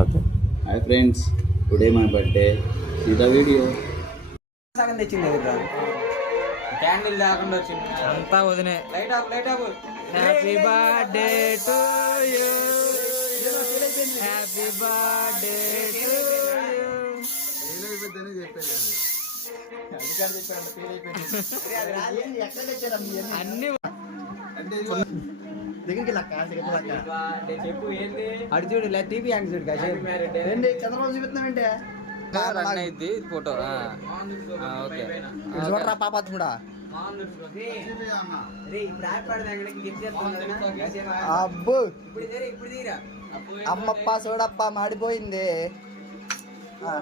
Okay. Hi friends, today my birthday. See the video. సగం తెచ్చింది candle లేకుండా వచ్చింది అంతా వదినే. Light off happy birthday to you, happy birthday to you. అన్ని దగ్గరికి చెప్పు ఏంది అడి చూడు ఇలా టీవీ యాంగ్ చూడు ఏంటి చంద్రబాబు చూపిస్తున్నామంటే ఇది ఫోటో. ఓకే, చూడరా పాప కూడా అబ్బో అమ్మప్ప చూడప్ప మాడిపోయింది.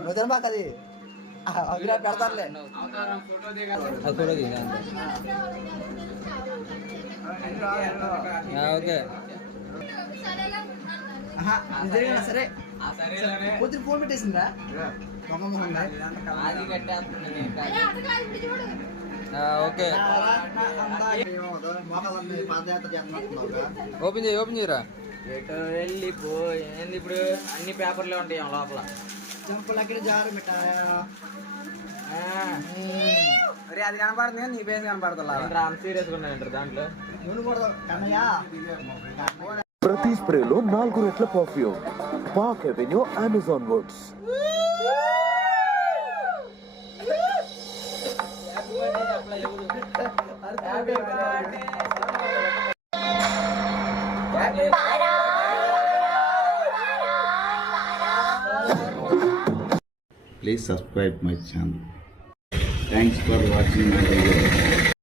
నువ్వు తినబాక అది పెడతారులే. ఓకే, సరే కూతురు ఫోన్ పెట్టేసిందా? ఓకే. ఓపెన్ చేయరా. ఎటు వెళ్ళిపోయింది ఇప్పుడు అన్ని పేపర్లే ఉంటాయి లోపల. చంపులకి జారు మిఠాయా. అరే అది కనపడుతుంది, నీ పేరు కనపడుతుందా? సీరియస్గా ఉన్నాయంటారు దాంట్లో. ప్రతి స్ప్రేలో 4 రెట్ల perfume. Park avenue, Amazon Woods. Please subscribe my channel. Thanks for watching my video.